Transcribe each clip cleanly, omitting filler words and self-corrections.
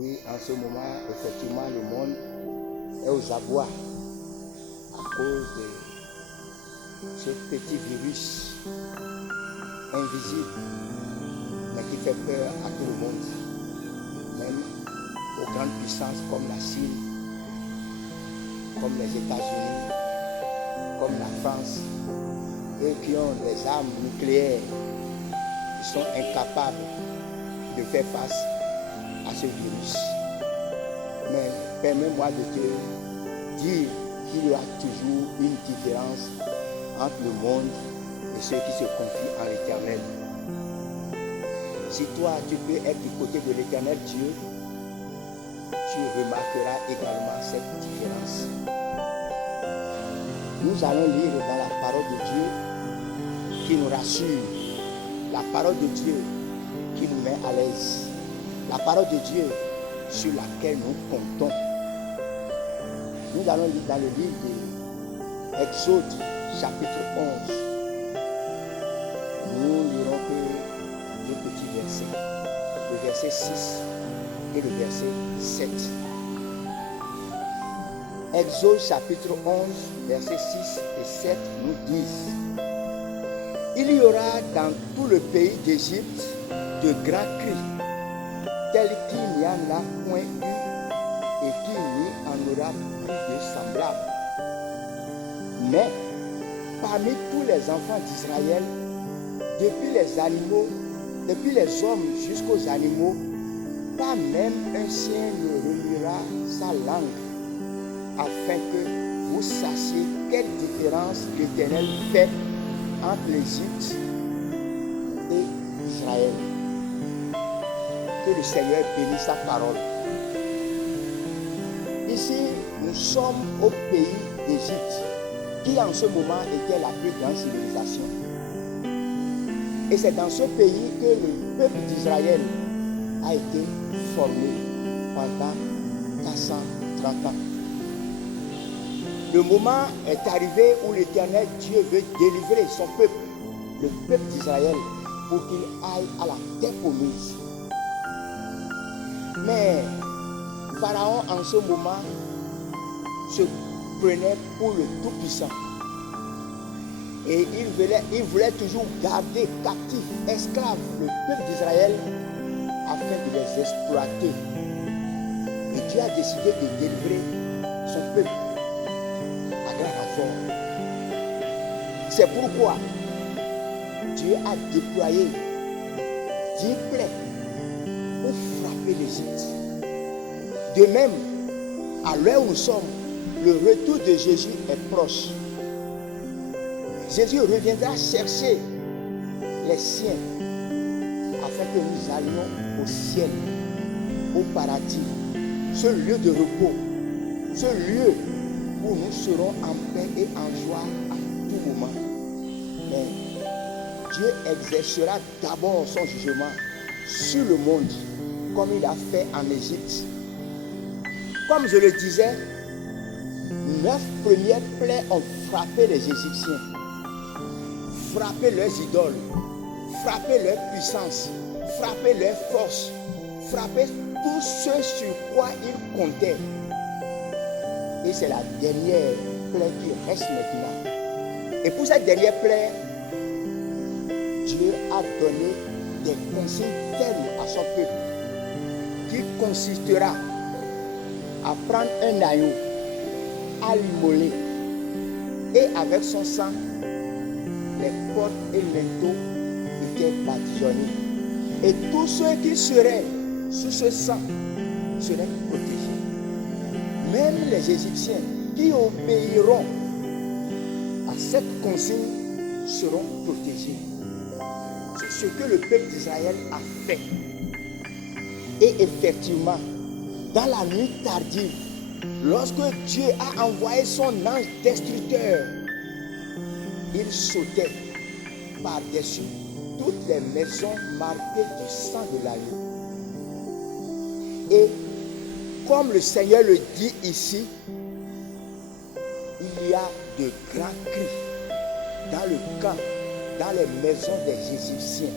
Oui, en ce moment, effectivement, le monde est aux abois à cause de ce petit virus invisible, mais qui fait peur à tout le monde, même aux grandes puissances comme la Chine, comme les États-Unis, comme la France, eux qui ont des armes nucléaires, qui sont incapables de faire face à ce virus. Mais permets-moi de te dire qu'il y a toujours une différence entre le monde et ceux qui se confient en l'Éternel. Si toi, tu peux être du côté de l'Éternel Dieu, tu remarqueras également cette différence. Nous allons lire dans la parole de Dieu qui nous rassure, la parole de Dieu qui nous met à l'aise, la parole de Dieu sur laquelle nous comptons. Nous allons lire dans le livre d'Exode, chapitre 11. Nous lirons que deux petits versets, le verset 6 et le verset 7. Exode chapitre 11, versets 6 et 7 nous disent: il y aura dans tout le pays d'Égypte de grands cris, tels qu'il n'y en a point eu et qu'il n'y en aura plus de semblables. Mais parmi tous les enfants d'Israël, depuis les animaux, depuis les hommes jusqu'aux animaux, pas même un chien ne remuera sa langue, afin que vous sachiez quelle différence l'Éternel fait entre l'Égypte et Israël. Que le Seigneur bénisse sa parole. Ici, nous sommes au pays d'Égypte, qui en ce moment était la plus grande civilisation. Et c'est dans ce pays que le peuple d'Israël a été formé pendant 430 ans. Le moment est arrivé où l'Éternel Dieu veut délivrer son peuple, le peuple d'Israël, pour qu'il aille à la terre promise. Mais Pharaon en ce moment se prenait pour le Tout-Puissant. Et il voulait toujours garder captif, esclave, le peuple d'Israël afin de les exploiter. Et Dieu a décidé de délivrer son peuple. C'est pourquoi Dieu a déployé 10 plaies pour frapper l'Égypte. De même, à l'heure où nous sommes, le retour de Jésus est proche. Jésus reviendra chercher les siens afin que nous allions au ciel, au paradis, ce lieu de repos, ce lieu où nous serons en paix et en joie à tout moment. Mais Dieu exercera d'abord son jugement sur le monde, comme il a fait en Égypte. Comme je le disais, 9 premières plaies ont frappé les Égyptiens, frappé leurs idoles, frappé leur puissance, frappé leur force, frappé tout ce sur quoi ils comptaient. Et c'est la dernière plaie qui reste maintenant. Et pour cette dernière plaie, Dieu a donné des consignes fermes à son peuple, qui consistera à prendre un agneau, à l'immoler, et avec son sang, les portes et linteaux étaient badigeonnés. Et tous ceux qui seraient sous ce sang seraient protégés. Même les Égyptiens qui obéiront à cette consigne seront protégés. C'est ce que le peuple d'Israël a fait. Et effectivement, dans la nuit tardive, lorsque Dieu a envoyé son ange destructeur, il sautait par-dessus toutes les maisons marquées du sang de l'agneau. Et comme le Seigneur le dit ici, il y a de grands cris dans le camp, dans les maisons des Égyptiens.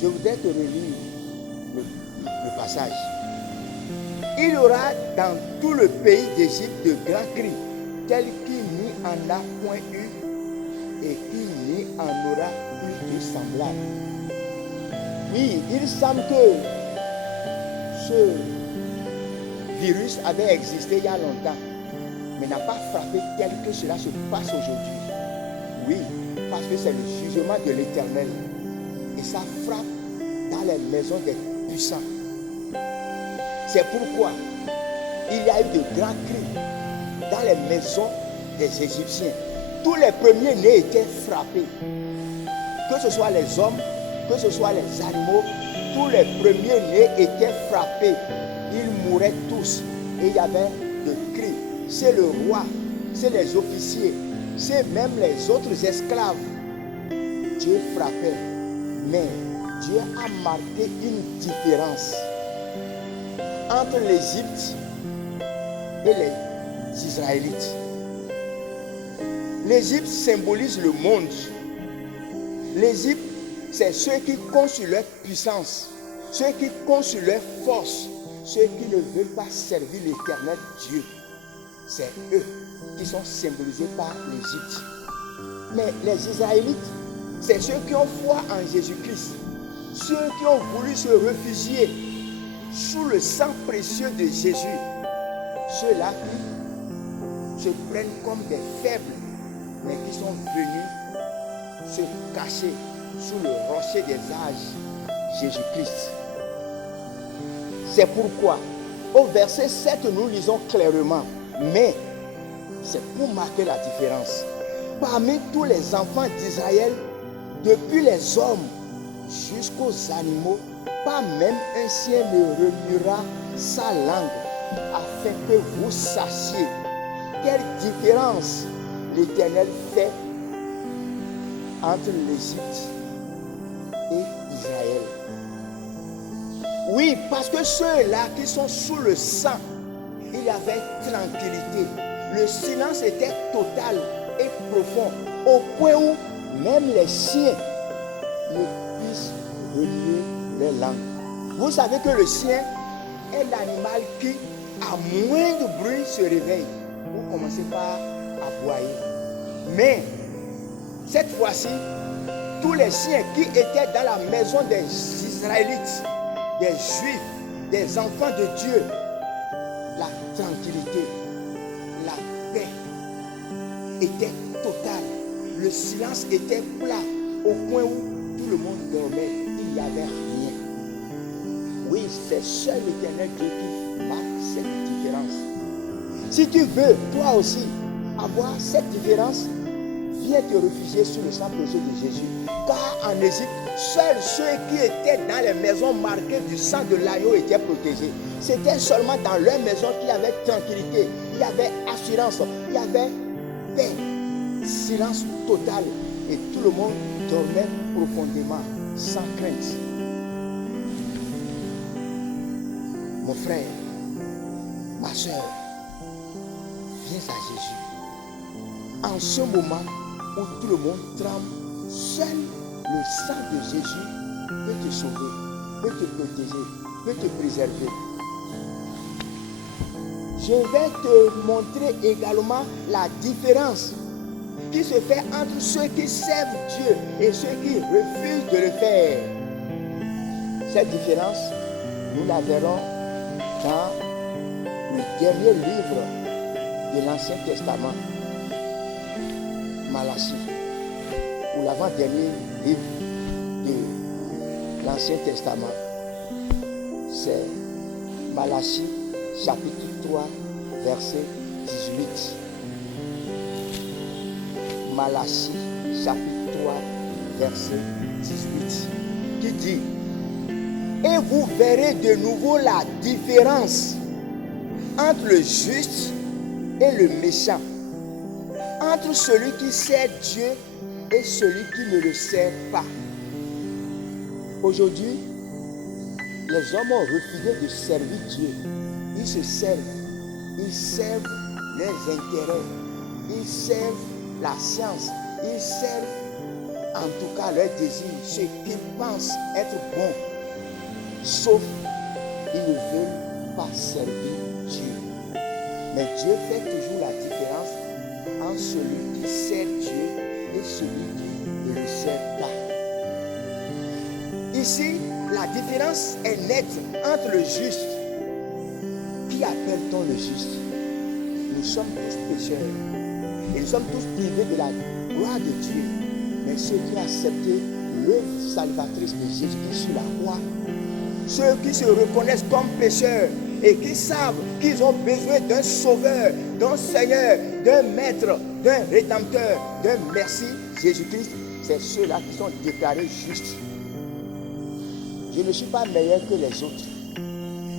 Je voudrais te relire le passage. Il y aura dans tout le pays d'Égypte de grands cris, tels qu'il n'y en a point eu et qu'il n'y en aura plus de semblable. Oui, il semble que ce virus avait existé il y a longtemps, mais n'a pas frappé tel que cela se passe aujourd'hui. Oui, parce que c'est le jugement de l'Éternel. Et ça frappe dans les maisons des puissants. C'est pourquoi il y a eu de grands cris dans les maisons des Égyptiens. Tous les premiers-nés étaient frappés. Que ce soit les hommes, que ce soit les animaux, tous les premiers-nés étaient frappés. Ils mouraient tous. Et il y avait de cris. C'est le roi, c'est les officiers, c'est même les autres esclaves. Dieu frappait. Mais Dieu a marqué une différence entre l'Égypte et les Israélites. L'Égypte symbolise le monde. L'Égypte, c'est ceux qui comptent sur leur puissance, ceux qui comptent sur leur force, ceux qui ne veulent pas servir l'Éternel Dieu. C'est eux qui sont symbolisés par l'Égypte. Mais les Israélites, c'est ceux qui ont foi en Jésus-Christ, ceux qui ont voulu se réfugier sous le sang précieux de Jésus, ceux-là qui se prennent comme des faibles, mais qui sont venus se cacher sous le rocher des âges, Jésus-Christ. C'est pourquoi, au verset 7, nous lisons clairement, mais c'est pour marquer la différence. Parmi tous les enfants d'Israël, depuis les hommes jusqu'aux animaux, pas même un chien ne remuera sa langue, afin que vous sachiez quelle différence l'Éternel fait entre l'Égypte et Israël. Oui, parce que ceux-là qui sont sous le sang, il y avait tranquillité. Le silence était total et profond, au point où même les chiens ne puissent remuer leur langue. Vous savez que le chien est l'animal qui, à moins de bruit, se réveille. Vous commencez par aboyer. Mais, cette fois-ci, tous les chiens qui étaient dans la maison des Israélites, des Juifs, des enfants de Dieu, la tranquillité, la paix était totale. Le silence était plat au point où tout le monde dormait. Il n'y avait rien. Oui, c'est seul l'Éternel Dieu qui marque cette différence. Si tu veux, toi aussi, avoir cette différence, viens te réfugier sous le sang précieux de Jésus. Car en Égypte, seuls ceux qui étaient dans les maisons marquées du sang de l'agneau étaient protégés. C'était seulement dans leur maison qu'il y avait tranquillité, il y avait assurance, il y avait paix, silence total. Et tout le monde dormait profondément, sans crainte. Mon frère, ma soeur, viens à Jésus. En ce moment où tout le monde tremble, seul le sang de Jésus peut te sauver, peut te protéger, peut te préserver. Je vais te montrer également la différence qui se fait entre ceux qui servent Dieu et ceux qui refusent de le faire. Cette différence, nous la verrons dans le dernier livre de l'Ancien Testament, Malachie, ou l'avant-dernier livre de l'Ancien Testament. C'est Malachie, chapitre 3, verset 18. Malachie, chapitre 3, verset 18, qui dit: et vous verrez de nouveau la différence entre le juste et le méchant, entre celui qui sert Dieu et celui qui ne le sert pas. Aujourd'hui, les hommes ont refusé de servir Dieu. Ils se servent. Ils servent leurs intérêts. Ils servent la science. Ils servent en tout cas leurs désirs, ce qu'ils pensent être bon. Sauf ils ne veulent pas servir Dieu. Mais Dieu fait toujours la différence entre celui qui sert Dieu et celui qui ne le sert pas. Ici, la différence est nette entre le juste. Qui appelle-t-on le juste? Nous sommes tous pécheurs. Et nous sommes tous privés de la gloire de Dieu. Mais ceux qui ont accepté l'œuvre salvatrice de Jésus-Christ sur la croix, ceux qui se reconnaissent comme pécheurs et qui savent qu'ils ont besoin d'un sauveur, d'un Seigneur, d'un maître, d'un rédempteur, d'un merci, Jésus-Christ, c'est ceux-là qui sont déclarés justes. Je ne suis pas meilleur que les autres.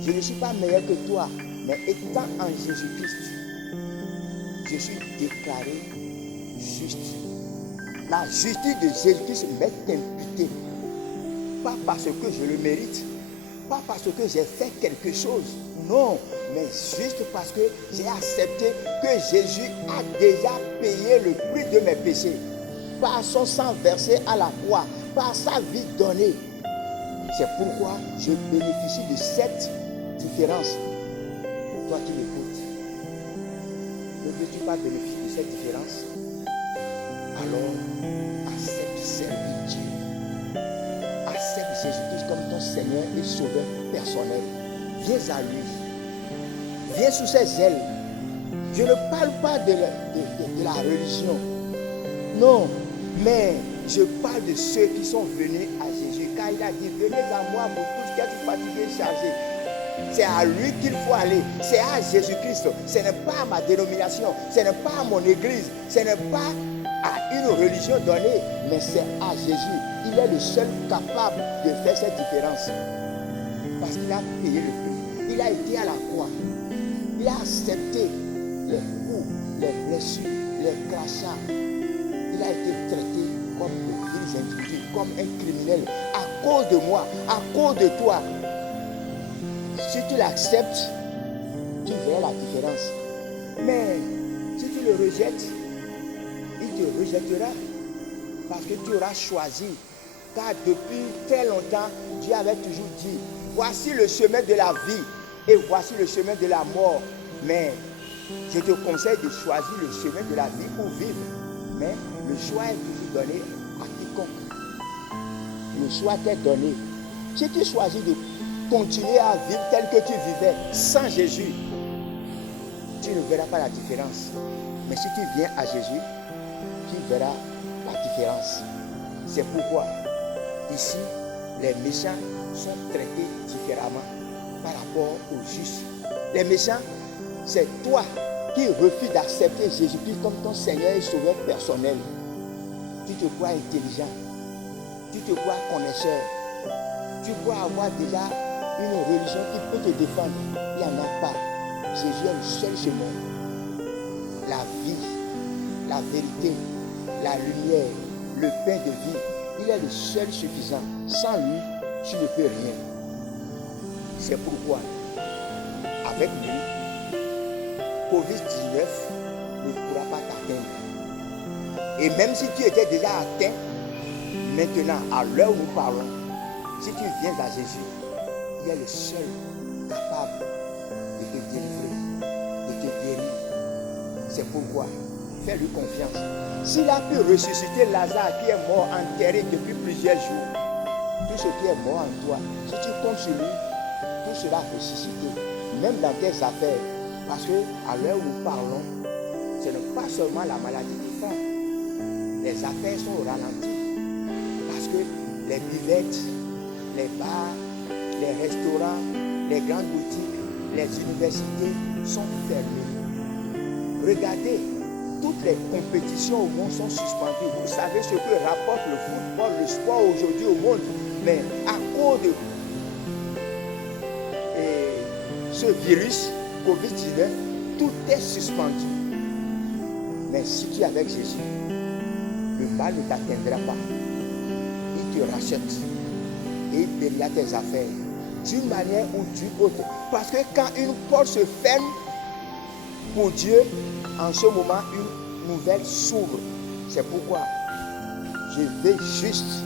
Je ne suis pas meilleur que toi. Mais étant en Jésus-Christ, je suis déclaré juste. La justice de Jésus-Christ m'est imputée. Pas parce que je le mérite. Pas parce que j'ai fait quelque chose. Non, mais juste parce que j'ai accepté que Jésus a déjà payé le prix de mes péchés. Par son sang versé à la croix, par sa vie donnée. C'est pourquoi je bénéficie de cette différence. Toi qui m'écoutes, ne veux-tu pas bénéficier de cette différence? Alors, accepte servir Dieu. Accepte Jésus-Christ comme ton Seigneur et Sauveur personnel. Viens à lui. Viens sous ses ailes. Je ne parle pas de la religion. Non, mais je parle de ceux qui sont venus à Jésus. Car il a dit, venez à moi, vous tous qui êtes fatigués et chargés. C'est à lui qu'il faut aller. C'est à Jésus-Christ. Ce n'est pas à ma dénomination. Ce n'est pas à mon église. Ce n'est pas à une religion donnée. Mais c'est à Jésus. Il est le seul capable de faire cette différence. Parce qu'il a payé le prix. Il a été à la croix. Il a accepté les coups, les blessures, les crachats. Il a été traité comme de vils individus, comme un criminel. À cause de moi, à cause de toi. Si tu l'acceptes, tu verras la différence. Mais si tu le rejettes, il te rejettera. Parce que tu auras choisi. Car depuis très longtemps, Dieu avait toujours dit, voici le chemin de la vie et voici le chemin de la mort. Mais je te conseille de choisir le chemin de la vie pour vivre. Mais le choix est toujours donné à quiconque. Le choix t'est donné. Si tu choisis de continuer à vivre tel que tu vivais sans Jésus, tu ne verras pas la différence. Mais si tu viens à Jésus, tu verras la différence. C'est pourquoi ici, les méchants sont traités différemment par rapport aux justes. Les méchants, c'est toi qui refuses d'accepter Jésus-Christ comme ton Seigneur et Sauveur personnel. Tu te crois intelligent, tu te crois connaisseur, tu crois avoir déjà une religion qui peut te défendre. Il n'y en a pas. Jésus est le seul chemin. La vie, la vérité, la lumière, le pain de vie. Il est le seul suffisant. Sans lui, tu ne peux rien. C'est pourquoi, avec lui, Covid-19 ne pourra pas t'atteindre. Et même si tu étais déjà atteint, maintenant, à l'heure où nous parlons, si tu viens à Jésus, il est le seul capable de te délivrer, de te guérir. C'est pourquoi, fais-lui confiance. S'il a pu ressusciter Lazare qui est mort, enterré depuis plusieurs jours, tout ce qui est mort en toi, si tu comptes sur lui, tout sera ressuscité, même dans tes affaires. Parce que à l'heure où nous parlons, ce n'est pas seulement la maladie qui frappe. Les affaires sont ralenties. Parce que les buvettes, les bars, les restaurants, les grandes boutiques, les universités sont fermées. Regardez, toutes les compétitions au monde sont suspendues. Vous savez ce que rapporte le football, le sport aujourd'hui au monde. Mais à cause de ce virus, Covid-19, tout est suspendu. Mais si tu es avec Jésus, le mal ne t'atteindra pas. Il te rachète et il paiera tes affaires d'une manière ou d'une autre. Parce que quand une porte se ferme pour Dieu, en ce moment, une nouvelle s'ouvre. C'est pourquoi je veux juste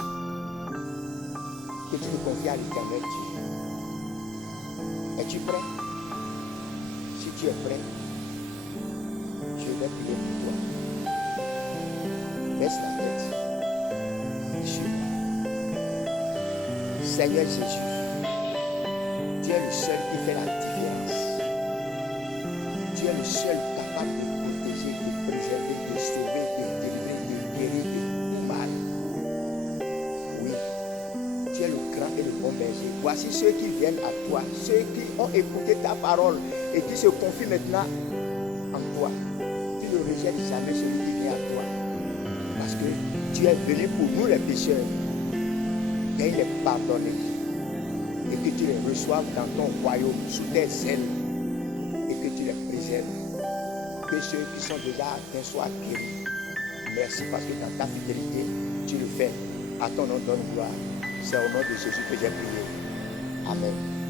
que tu te confies à l'Éternel Dieu. Es-tu prêt? Si tu es prêt, je vais prier pour toi. Baisse la tête. Suis-moi. Seigneur Jésus, tu es le seul qui fait la différence. Tu es le seul capable de protéger, de préserver, de sauver, de délivrer, de guérir de tout mal. Oui, tu es le grand et le bon berger. Voici ceux qui viennent à toi, ceux qui ont écouté ta parole et qui se confient maintenant en toi. Tu ne rejettes jamais celui qui vient à toi. Parce que tu es venu pour nous les pécheurs. Et il est pardonné. Et que tu les reçoives dans ton royaume, sous tes ailes. Et que tu les préserves. Que ceux qui sont déjà atteints soient guéris. Merci parce que dans ta fidélité, tu le fais. À ton nom donne gloire. C'est au nom de Jésus que j'ai prié. Amen.